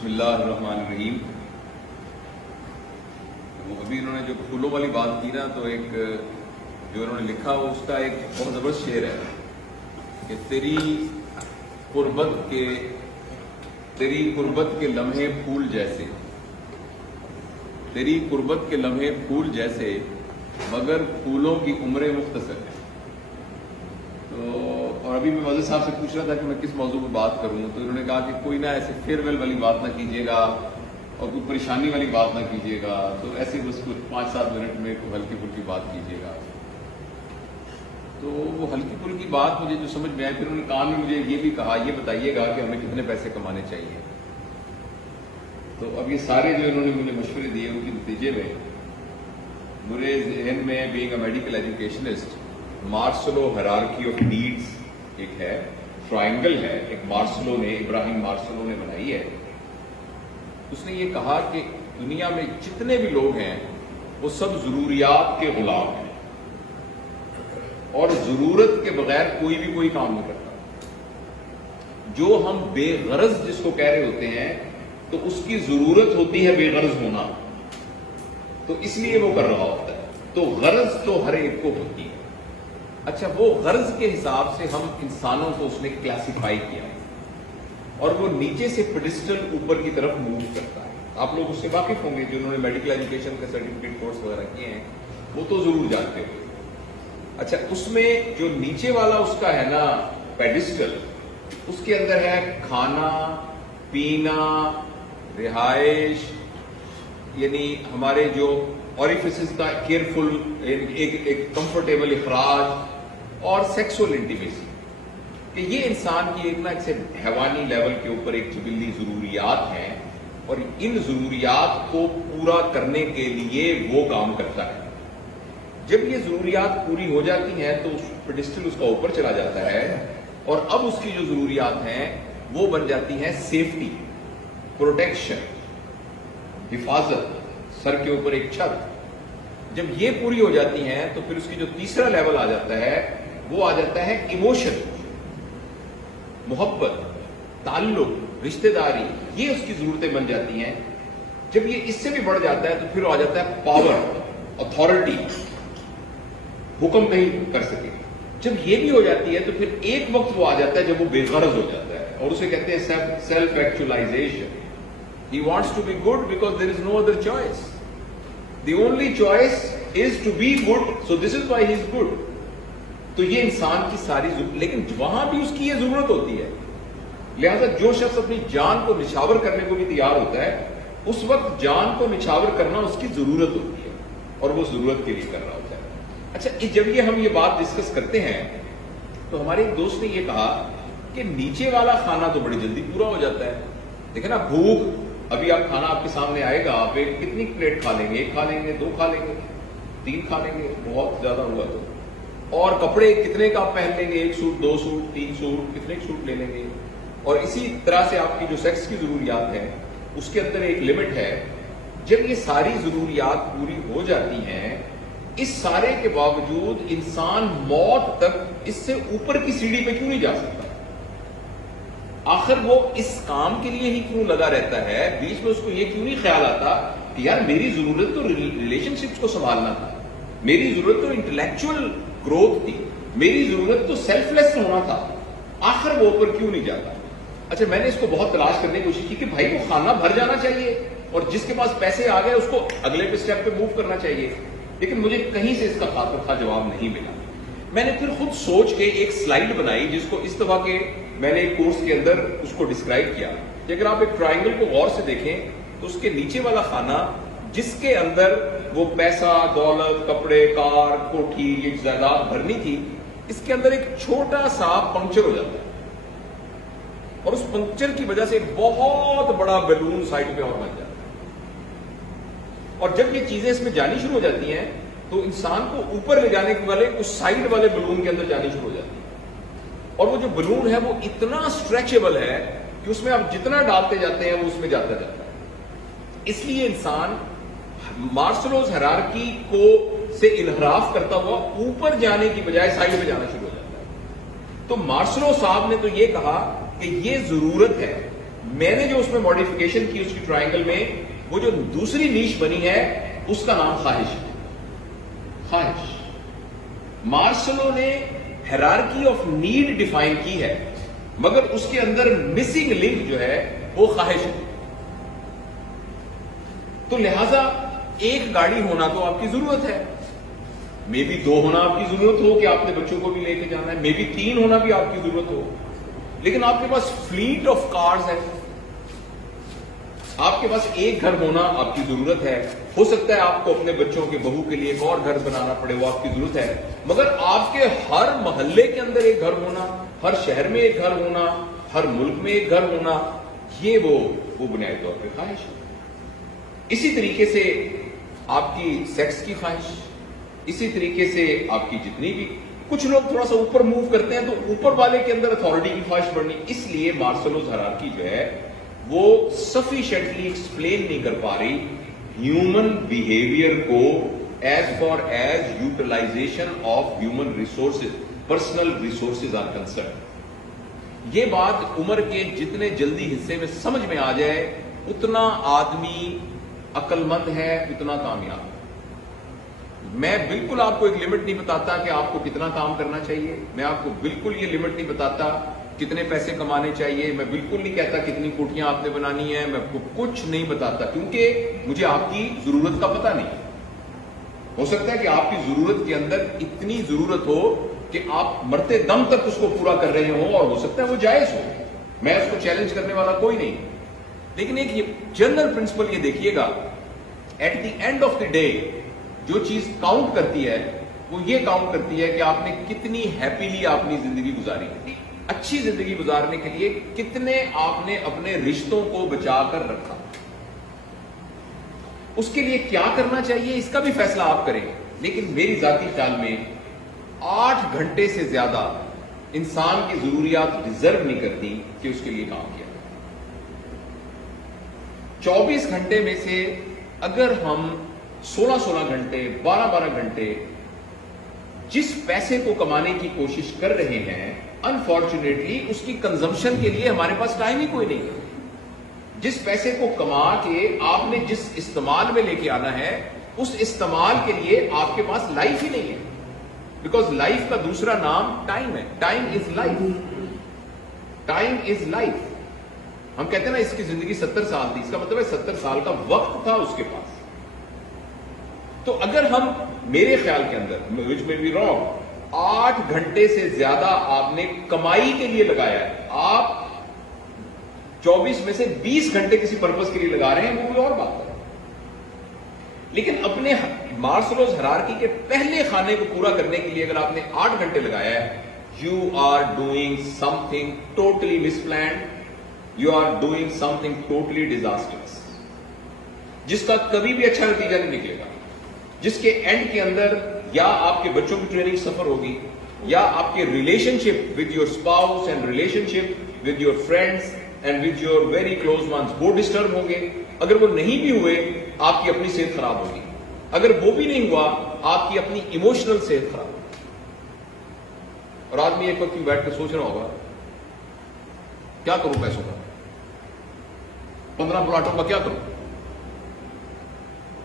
بسم اللہ الرحمن الرحیم. ابھی انہوں نے جو پھولوں والی بات کی نا، تو ایک جو انہوں نے لکھا وہ اس کا ایک بہت زبردست شعر ہے کہ تیری قربت کے لمحے پھول جیسے، تیری قربت کے لمحے پھول جیسے، مگر پھولوں کی عمریں مختصر ہے. تو اور ابھی میں موضوع صاحب سے پوچھ رہا تھا کہ میں کس موضوع پہ بات کروں، تو انہوں نے کہا کہ کوئی نہ ایسے فیئر ویل والی بات نہ کیجیے گا اور کوئی پریشانی والی بات نہ کیجیے گا، تو ایسے بس کچھ 5-7 منٹ میں کوئی ہلکی پھلکی بات کیجیے گا. تو وہ ہلکی پھلکی بات مجھے جو سمجھ میں آئی، پھر انہوں نے کہا مجھے یہ بھی کہا یہ بتائیے گا کہ ہمیں کتنے پیسے کمانے چاہیے. تو اب یہ سارے جو انہوں نے مجھے مشورے دیے ان کے نتیجے میں میرے ذہن میں being a medical educationist Maslow hierarchy of needs ایک ہے، ٹرائنگل ہے، ایک ابراہیم مارسلو نے بنائی ہے. اس نے یہ کہا کہ دنیا میں جتنے بھی لوگ ہیں وہ سب ضروریات کے غلام ہیں، اور ضرورت کے بغیر کوئی بھی کوئی کام نہیں کرتا. جو ہم بے غرض جس کو کہہ رہے ہوتے ہیں تو اس کی ضرورت ہوتی ہے بے غرض ہونا، تو اس لیے وہ کر رہا ہوتا ہے. تو غرض تو ہر ایک کو ہوتی ہے. اچھا، وہ غرض کے حساب سے ہم انسانوں کو اس نے کلاسیفائی کیا ہے، اور وہ نیچے سے پیڈسٹل اوپر کی طرف موو کرتا ہے. آپ لوگ اس سے واقف ہوں گے، جنہوں نے میڈیکل ایجوکیشن کا سرٹیفکیٹ کورس وغیرہ کیے ہیں وہ تو ضرور جانتے ہو. اچھا، اس میں جو نیچے والا اس کا ہے نا پیڈسٹل، اس کے اندر ہے کھانا پینا، رہائش، یعنی ہمارے جو اوریفیسز کا کیئرفل ایک کمفرٹیبل اخراج، اور سیکسول انٹیمیسی، کہ یہ انسان کی ایک نا حیوانی لیول کے اوپر ایک جبلی ضروریات ہیں، اور ان ضروریات کو پورا کرنے کے لیے وہ کام کرتا ہے. جب یہ ضروریات پوری ہو جاتی ہیں تو پیڈسٹل اس کا اوپر چلا جاتا ہے، اور اب اس کی جو ضروریات ہیں وہ بن جاتی ہیں سیفٹی، پروٹیکشن، حفاظت، سر کے اوپر ایک چھت. جب یہ پوری ہو جاتی ہیں تو پھر اس کی جو تیسرا لیول آ جاتا ہے وہ آ جاتا ہے ایموشن، محبت، تعلق، رشتہ داری. یہ اس کی ضرورتیں بن جاتی ہیں. جب یہ اس سے بھی بڑھ جاتا ہے تو پھر آ جاتا ہے پاور، اتھارٹی، حکم نہیں کر سکے. جب یہ بھی ہو جاتی ہے تو پھر ایک وقت وہ آ جاتا ہے جب وہ بے غرض ہو جاتا ہے، اور اسے کہتے ہیں self actualisation. He wants to be good because there is no other choice. The only choice is to be good, so this is why he is good. تو یہ انسان کی ساری لیکن وہاں بھی اس کی یہ ضرورت ہوتی ہے. لہذا جو شخص اپنی جان کو نچھاور کرنے کو بھی تیار ہوتا ہے، اس وقت جان کو نچھاور کرنا اس کی ضرورت ہوتی ہے، اور وہ ضرورت کے لیے کر رہا ہوتا ہے. اچھا، جب یہ ہم یہ بات ڈسکس کرتے ہیں تو ہمارے ایک دوست نے یہ کہا کہ نیچے والا کھانا تو بڑی جلدی پورا ہو جاتا ہے. دیکھیں نا، بھوک، ابھی آپ کھانا آپ کے سامنے آئے گا، آپ کتنی پلیٹ کھا لیں گے؟ 1 کھا لیں گے، 2 کھا لیں گے، 3 کھا لیں گے، بہت زیادہ ہوا تو. اور کپڑے کتنے کا آپ پہن لیں گے؟ 1 سوٹ، 2 سوٹ، 3 سوٹ، کتنے سوٹ لے لیں گے؟ اور اسی طرح سے آپ کی جو سیکس کی ضروریات ہیں اس کے اندر ایک لمٹ ہے. جب یہ ساری ضروریات پوری ہو جاتی ہیں، اس سارے کے باوجود انسان موت تک اس سے اوپر کی سیڑھی پہ کیوں نہیں جا سکتا؟ آخر وہ اس کام کے لیے ہی کیوں لگا رہتا ہے؟ بیچ میں اس کو یہ کیوں نہیں خیال آتا کہ یار میری ضرورت تو ریلیشن شپس کو سنبھالنا تھا، میری ضرورت تو انٹلیکچوئل گروتھ تھی، میری ضرورت تو سیلف لیس ہونا تھا، آخر وہ اوپر کیوں نہیں جاتا؟ اچھا، میں نے اس کو بہت تلاش کرنے کی کوشش کی کہ بھائی وہ کھانا بھر جانا چاہیے، اور جس کے پاس پیسے آ گئے اس کو اگلے اسٹیپ پہ موو کرنا چاہیے، لیکن مجھے کہیں سے اس کا خاطر خواہ جواب نہیں ملا. میں نے پھر خود سوچ کے ایک سلائیڈ بنائی جس کو اس دفعہ کے میں نے ایک کورس کے اندر اس کو ڈسکرائب کیا کہ اگر آپ ایک ٹرائنگل کو غور سے دیکھیں تو اس کے نیچے والا خانہ جس کے اندر وہ پیسہ، دولت، کپڑے، کار، کوٹھی، یہ جائیداد بھرنی تھی، اس کے اندر ایک چھوٹا سا پنکچر ہو جاتا ہے، اور اس پنکچر کی وجہ سے ایک بہت بڑا بیلون سائڈ پہ اور بن جاتا ہے. اور جب یہ چیزیں اس میں جانی شروع ہو جاتی ہیں تو انسان کو اوپر لے جانے کے والے اس سائڈ والے بلون کے اندر جانی شروع ہو جاتی ہے. اور وہ جو بلون ہے وہ اتنا اسٹریچیبل ہے کہ اس میں آپ جتنا ڈالتے جاتے ہیں وہ اس میں جاتا جاتا ہے. اس لیے انسان مارسلوز ہیرارکی کو سے انحراف کرتا ہوا اوپر جانے کی بجائے سائڈ میں جانا شروع ہو جاتا ہے. تو مارسلو صاحب نے تو یہ کہا کہ یہ ضرورت ہے میں نے جو اس میں ماڈیفکیشن کی اس کی ٹرائنگل میں، وہ جو دوسری نیش بنی ہے اس کا نام خواہش ہے. خواہش. مارسلو نے ہیرارکی آف نیڈ ڈیفائن کی ہے، مگر اس کے اندر مسنگ لنک جو ہے وہ خواہش ہے. تو لہذا ایک گاڑی ہونا تو آپ کی ضرورت ہے، مے بی 2 ہونا آپ کی ضرورت ہو کہ آپ نے بچوں کو بھی لے کے جانا ہے، مے بی 3 ہونا بھی آپ کی ضرورت ہو، لیکن آپ کے پاس فلیٹ آف کارز ہے. آپ کے پاس ایک گھر ہونا آپ کی ضرورت ہے. ہو سکتا ہے آپ کو اپنے بچوں کے بہو کے لیے ایک اور گھر بنانا پڑے، وہ آپ کی ضرورت ہے. مگر آپ کے ہر محلے کے اندر ایک گھر ہونا، ہر شہر میں ایک گھر ہونا، ہر ملک میں ایک گھر ہونا، یہ وہ بنیادی طور پہ خواہش ہے. اسی طریقے سے آپ کی سیکس کی خواہش، اسی طریقے سے آپ کی جتنی بھی، کچھ لوگ تھوڑا سا اوپر موو کرتے ہیں تو اوپر والے کے اندر اتھارٹی کی خواہش بڑھنی. اس لیے مارسلوز ہیرارکی جو ہے وہ سفیشینٹلی ایکسپلین نہیں کر پا رہی ہیومن بیہیویئر کو as far as utilisation of human resources, personal resources are concern. یہ بات عمر کے جتنے جلدی حصے میں سمجھ میں آ جائے اتنا آدمی عقل مند ہے، اتنا کامیاب. میں بالکل آپ کو ایک لمٹ نہیں بتاتا کہ آپ کو کتنا کام کرنا چاہیے، میں آپ کو بالکل یہ لمٹ نہیں بتاتا کتنے پیسے کمانے چاہیے، میں بالکل نہیں کہتا کتنی کوٹیاں آپ نے بنانی ہیں، میں آپ کو کچھ نہیں بتاتا، کیونکہ مجھے آپ کی ضرورت کا پتہ نہیں. ہو سکتا ہے کہ آپ کی ضرورت کے اندر اتنی ضرورت ہو کہ آپ مرتے دم تک اس کو پورا کر رہے ہوں، اور ہو سکتا ہے وہ جائز ہو، میں اس کو چیلنج کرنے والا کوئی نہیں. لیکن ایک یہ جنرل پرنسپل یہ دیکھیے گا، at the end of the day جو چیز کاؤنٹ کرتی ہے وہ یہ کاؤنٹ کرتی ہے کہ آپ نے کتنی ہیپیلی اپنی زندگی گزاری. اچھی زندگی گزارنے کے لیے کتنے آپ نے اپنے رشتوں کو بچا کر رکھا، اس کے لیے کیا کرنا چاہیے اس کا بھی فیصلہ آپ کریں. لیکن میری ذاتی خیال میں 8 گھنٹے سے زیادہ انسان کی ضروریات ڈیزرو نہیں کرتی کہ اس کے لیے کام کیا. 24 گھنٹے میں سے اگر ہم 16 گھنٹے 12 گھنٹے جس پیسے کو کمانے کی کوشش کر رہے ہیں، انفارچونیٹلی اس کی کنزمپشن کے لیے ہمارے پاس ٹائم ہی کوئی نہیں ہے. جس پیسے کو کما کے آپ نے جس استعمال میں لے کے آنا ہے، اس استعمال کے لیے آپ کے پاس لائف ہی نہیں ہے. بیکاز لائف کا دوسرا نام ٹائم ہے. Time is life. Time is life. ہم کہتے ہیں نا اس کی زندگی 70 سال تھی، اس کا مطلب ہے 70 سال کا وقت تھا اس کے پاس. تو اگر ہم، میرے خیال کے اندر which may be wrong، 8 گھنٹے سے زیادہ آپ نے کمائی کے لیے لگایا ہے، آپ 24 میں سے 20 گھنٹے کسی پرپز کے لیے لگا رہے ہیں، وہ کوئی اور بات ہے. لیکن اپنے مارسلوز ہیرارکی کے پہلے خانے کو پورا کرنے کے لیے اگر آپ نے 8 گھنٹے لگایا ہے، you are doing something totally misplanned, you are doing something totally disastrous, جس کا کبھی بھی اچھا نتیجہ نہیں نکلے گا، جس کے اینڈ کے اندر یا آپ کے بچوں کی ٹریننگ سفر ہوگی، یا آپ کے relationship with your spouse and relationship with your friends and with your very close ones, وہ ڈسٹرب ہوں گے. اگر وہ نہیں بھی ہوئے آپ کی اپنی صحت خراب ہوگی. اگر وہ بھی نہیں ہوا آپ کی اپنی ایموشنل صحت خراب ہوگی. اور آدمی ایک وقت بیٹھ کے سوچ رہا ہوگا کیا کروں پیسوں کا، 15 پلاٹوں کا کیا کروں،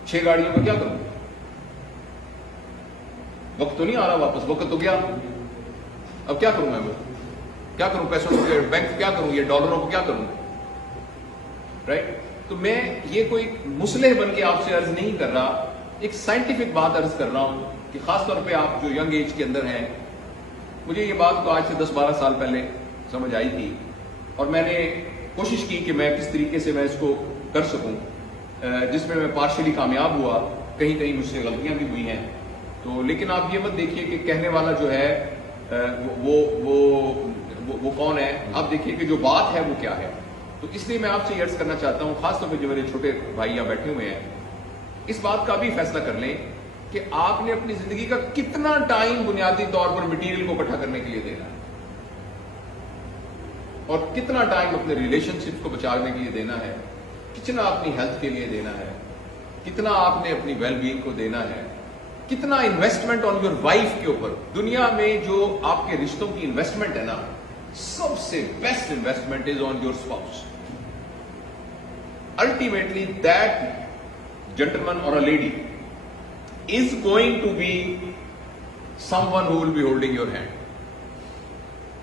6 گاڑیوں کا کیا کروں. وقت تو نہیں آ رہا واپس، وقت تو گیا، اب کیا کروں میں، وہ کیا کروں پیسوں کو، بینک کیا کروں، یہ ڈالروں کو کیا کروں. رائٹ. تو میں یہ کوئی مصلح بن کے آپ سے عرض نہیں کر رہا، ایک سائنٹیفک بات عرض کر رہا ہوں کہ خاص طور پہ آپ جو ینگ ایج کے اندر ہیں. مجھے یہ بات تو آج سے 10-12 سال پہلے سمجھ آئی تھی، اور میں نے کوشش کی کہ میں کس طریقے سے میں اس کو کر سکوں، جس میں پارشلی کامیاب ہوا، کہیں کہیں مجھ سے غلطیاں بھی ہوئی ہیں. تو لیکن آپ یہ مت دیکھیے کہ کہنے والا جو ہے وہ کون ہے، آپ دیکھیے کہ جو بات ہے وہ کیا ہے. تو اس لیے میں آپ سے یہ عرض کرنا چاہتا ہوں، خاص طور پہ جو میرے چھوٹے بھائی یہاں بیٹھے ہوئے ہیں، اس بات کا بھی فیصلہ کر لیں کہ آپ نے اپنی زندگی کا کتنا ٹائم بنیادی طور پر مٹیریل کو اکٹھا کرنے کے لیے دینا ہے، اور کتنا ٹائم اپنے ریلیشن شپ کو بچانے کے لیے دینا ہے، کتنا اپنی ہیلتھ کے لیے دینا ہے، کتنا آپ نے اپنی ویل بینگ کو دینا ہے، کتنا انویسٹمنٹ آن یور وائف کے اوپر. دنیا میں جو آپ کے رشتوں کی انویسٹمنٹ ہے نا، سب سے best investment is on your spouse. ultimately that gentleman or a lady is going to be someone who will be holding your hand.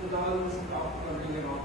to all this talk coming around.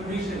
ambition,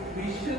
ambition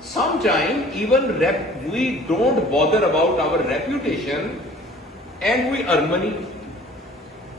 Sometime even we don't bother about our reputation and we earn money.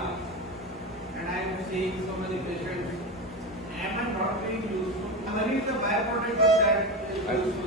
hours and I am seeing so many patients, am I not being useful? Money is a byproduct of that usefulness.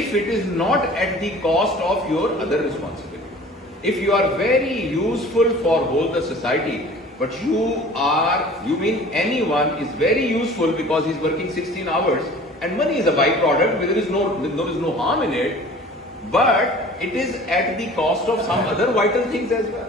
if it is not at the cost of your other responsibility. If you are very useful for whole the society, but you mean anyone is very useful because he's working 16 hours and money is a byproduct, there is no harm in it, but it is at the cost of some other vital things as well.